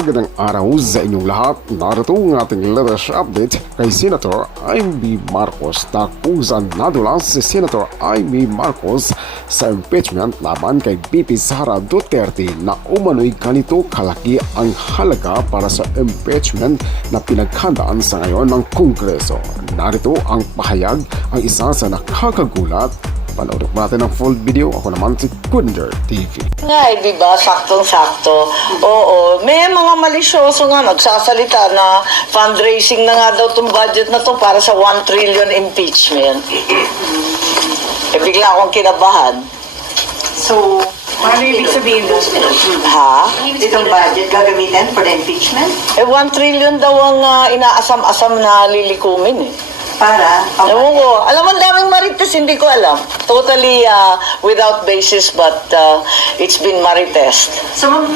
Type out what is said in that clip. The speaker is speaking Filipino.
Magandang araw sa inyong lahat. Narito ang ating latest update kay Senator Amy Marcos na kung saan nadulas si Senator Amy Marcos sa impeachment laban kay BP Sara Duterte na umano'y ganito kalaki ang halaga para sa impeachment na pinaghandaan sa ngayon ng Kongreso. Narito ang pahayag, ang isa sa nakakagulat. Panoorin natin ang full video. Ako naman si Kunder TV. Nga, di ba? Saktong-sakto. Oo. May mga malisyoso nga nagsasalita na fundraising na nga daw itong budget na to para sa 1 trillion impeachment. Bigla akong kinabahan. So, ano ibig sabihin doon? Ha? Itong budget gagamitin for the impeachment? 1 trillion daw ang inaasam-asam na lilikumin eh. Para? Ewan ko. Alam mo, ang daming marites, hindi ko alam. Totally without basis, but it's been marites. So,